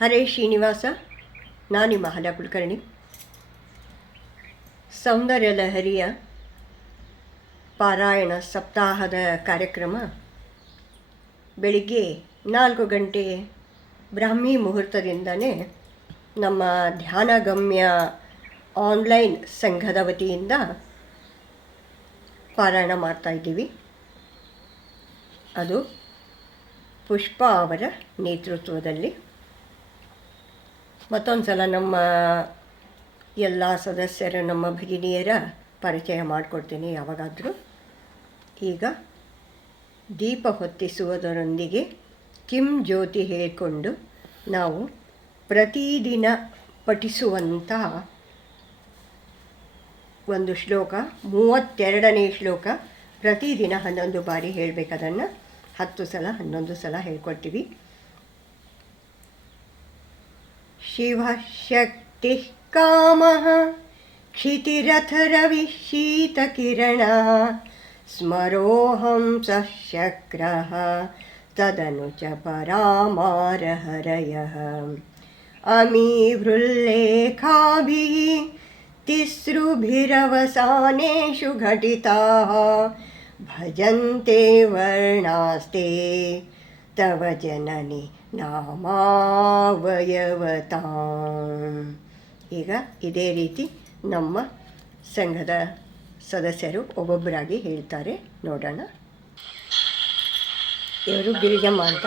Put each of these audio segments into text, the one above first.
ಹರೇ ಶ್ರೀನಿವಾಸ, ನಾನು ನಿಮ್ಮ ಹಲ ಕುಲಕರ್ಣಿ. ಸೌಂದರ್ಯ ಲಹರಿಯ ಪಾರಾಯಣ ಸಪ್ತಾಹದ ಕಾರ್ಯಕ್ರಮ ಬೆಳಿಗ್ಗೆ ನಾಲ್ಕು ಗಂಟೆ ಬ್ರಾಹ್ಮಿ ಮುಹೂರ್ತದಿಂದನೇ ನಮ್ಮ ಧ್ಯಾನಗಮ್ಯ ಆನ್ಲೈನ್ ಸಂಘದ ವತಿಯಿಂದ ಪಾರಾಯಣ ಮಾಡ್ತಾಯಿದ್ದೀವಿ ಅದು ಪುಷ್ಪ ಅವರ ನೇತೃತ್ವದಲ್ಲಿ. ಮತ್ತೊಂದು ಸಲ ನಮ್ಮ ಎಲ್ಲ ಸದಸ್ಯರು, ನಮ್ಮ ಭಗಿನಿಯರ ಪರಿಚಯ ಮಾಡಿಕೊಡ್ತೀನಿ ಯಾವಾಗಾದರೂ. ಈಗ ದೀಪ ಹೊತ್ತಿಸುವುದರೊಂದಿಗೆ ಕಿಂ ಜ್ಯೋತಿ ಹೇಳಿಕೊಂಡು ನಾವು ಪ್ರತಿದಿನ ಪಠಿಸುವಂತಹ ಒಂದು ಶ್ಲೋಕ, ಮೂವತ್ತೆರಡನೇ ಶ್ಲೋಕ ಪ್ರತಿದಿನ ಹನ್ನೊಂದು ಬಾರಿ ಹೇಳಬೇಕದನ್ನು ಹತ್ತು ಸಲ, ಹನ್ನೊಂದು ಸಲ ಹೇಳ್ಕೊಡ್ತೀವಿ. शिवः शक्तिः कामः क्षितिरथरविशीतकिरणः स्मरोऽहं सः शक्रः तदनु च परामारहरयः। अमीभृल्लेखाभिः तिसृभिरवसानेषु घटिताः भजन्ते वर्णास्ते तव जननि ನಾಮಾವಯವತಾಂ. ಈಗ ಇದೇ ರೀತಿ ನಮ್ಮ ಸಂಘದ ಸದಸ್ಯರು ಒಬ್ಬೊಬ್ಬರಾಗಿ ಹೇಳ್ತಾರೆ. ನೋಡೋಣ. ಇವರು ಗಿರಿಜಮ್ಮ ಅಂತ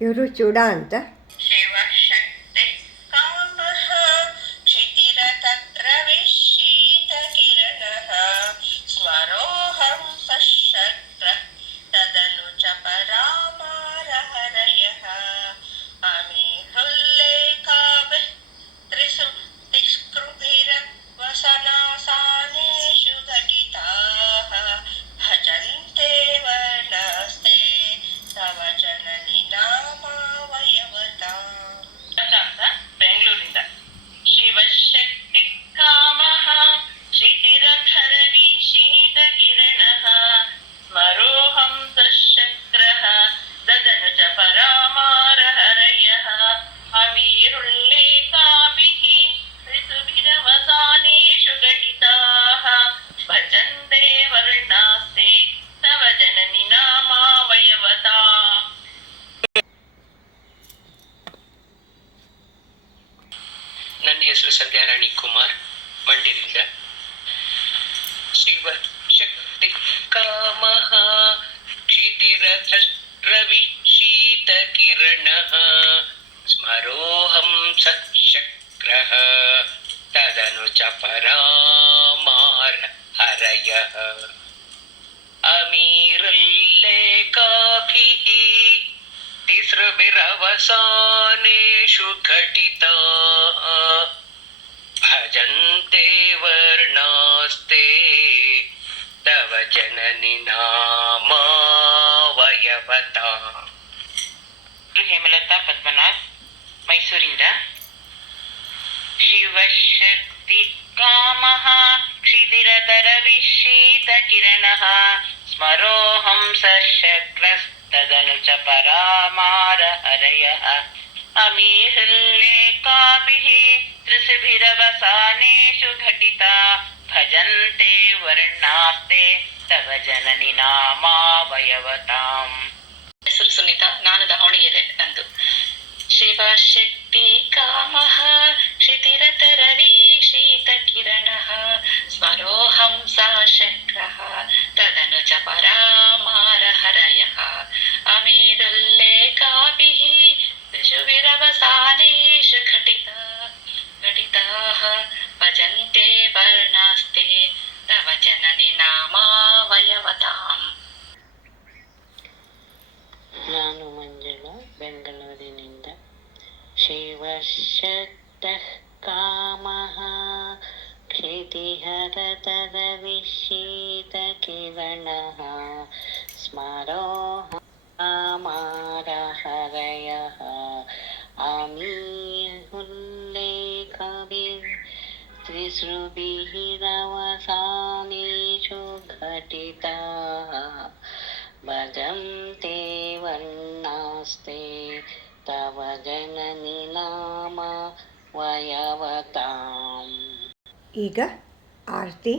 ಇವರು ಚೂಡ ಅಂತ. ನನ್ನ ಹೆಸರು ಸಂಧ್ಯಾರಾಣಿ ಕುಮಾರ್ ಮಂಡ್ಯದಿಂದ ಶಿವ ಶಕ್ತಿ ಕಾಮಃ ಕ್ಷಿತಿರಥರವಿ ಶೀತ ಕಿರಣ ಸ್ಮರೋಹಂ ಸಶಕ್ರಃ ತದನು ಚ ಪರಾಮಾರ ಹರ हरयः अमीरल्लेखाभिः तिसृभिरवसानेषु घटिताः भजन्ते वर्णास्ते तव जननि नामावयवताम् ಹೇಮಲತಾ ಪದ್ಮನಾಥ್ ಮೈಸೂರಿಂದ ಶಿವಶಕ್ತಿ ಕಾಮಃ ಕ್ಷಿದಿರತರ ವಿಶೀತ ಕಿರಣಃ ಸ್ಮರೋಹಂ ಸಶಕ್ರಸ್ತದನು ಹರಯಃ ಅಮೀಹಿಲ್ಲೇಖಾಭಿः ತ್ರಿಸಿಭಿರವಸಾನೇಷು ಭಜಂತೆ ವರ್ಣಾಸ್ತೆ ತವ ಜನನಿ ನಾಮಾವಯವತಾಂ ಹೆಸರು ಸುನೀತಾ ನಾನು ದಾವಣಗೆರೆ ನಂದು ಶಿವಶಕ್ತಿ ಕಾಮಃ ಕ್ಷಿತಿರತರವಿ दः कामः। कृतिहरतरविशीतकिरणः स्मरोह कामारहरयः त्रिसृभिः रवसानेषु घटिताः भजन्ते वर्णास्ते तव जननि नाम। ವಯವತಾಂ ಈಗ ಆರತಿ.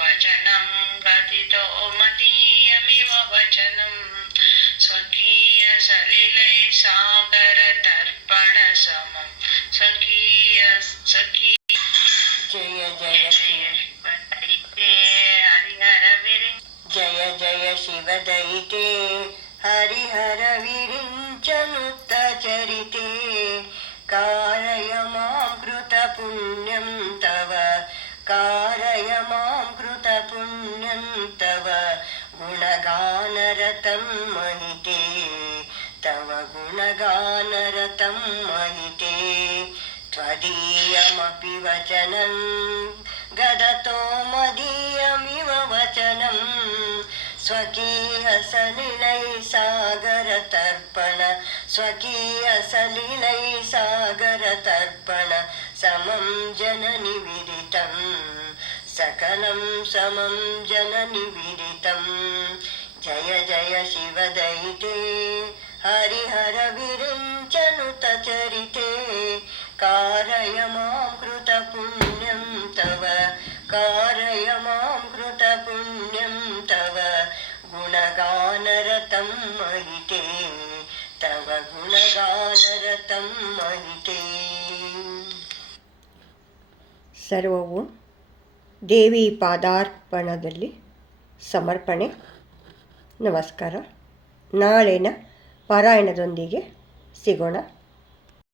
स्वजनं कथितो मदीयमिव वचनं। स्वकीयसलिलै सागरतर्पणसमं स्वकीय स्वकीय। जय जय शिवदयिते हरिहरविरि जय जय शिवदयिते हरिहरविरिञ्च मुक्तचरिते काय రతమ్మంటే తవ గుణగాన రతమ్మంటే త్వదీయమపి వచనం గదతో మదీయమివ వచనం. స్వకీయ సలిలై సాగర తర్పణ స్వకీయ సలిలై సాగర తర్పణ సమం జనని విదితం. సకలం సమం జనని విదితం. विदितं जय जय शिवदयिते ಹರಿಹರ ವಿರಿಂಚನುತ ಚರಿತೆ कारय मां कृतपुण्यं तव कारय मां कृतपुण्यं तव गुणगानरतं महिते तव गुणगानरतं महिते ಸರ್ವವು ದೇವಿ ಪಾದಾರ್ಪಣದಲ್ಲಿ ಸಮರ್ಪಣೆ ನಮಸ್ಕಾರ. ನಾಳಿನ ಪಾರಾಯಣದೊಂದಿಗೆ ಸಿಗೋಣ.